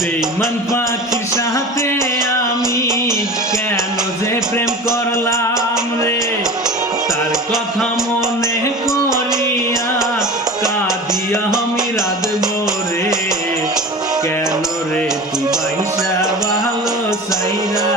বেমন পাখির সাথে আমি কেন যে প্রেম করলাম রে? তার কথা মনে করিয়া কাঁদিয়া আমি রাত রে। কেন রে তুই ভালো সাইরা?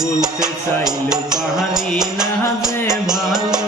বলতে চাইল পাহাড়ি না যে ভালো।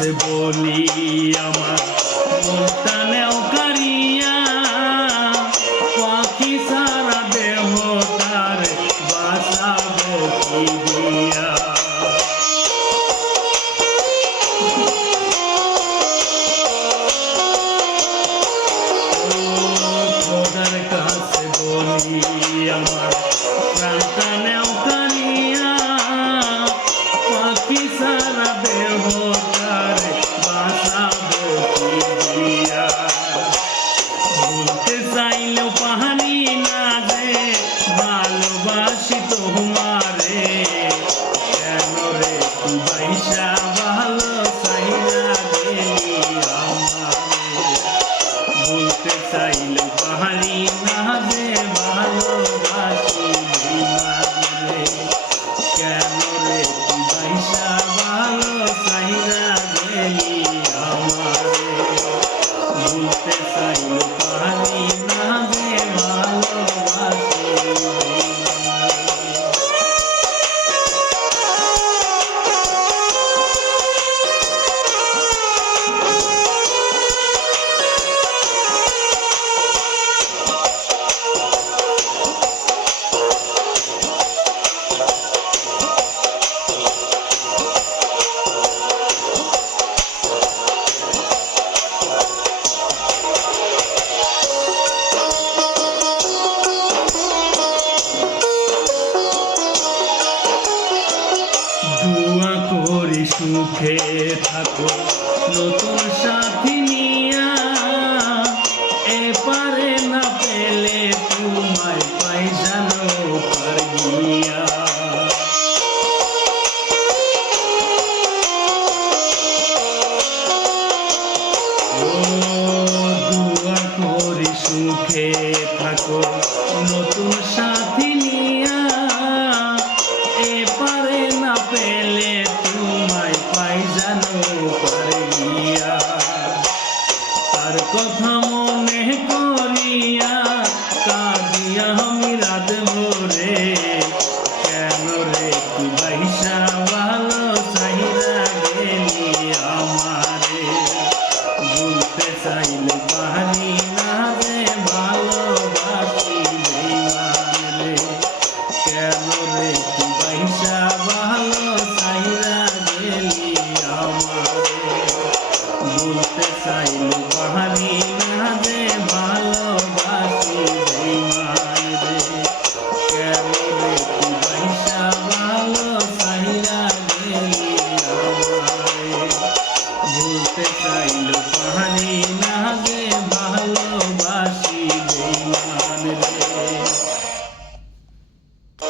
আছে বলি আমার মনটা নেওয়া সুখে থাকো, নতুন সাথী নিয়া। এপারে না পেলে তোমায় পাই জানো পারিয়া সুখে থাকো, নতুন সাথী চাইলে পানি না যে ভালো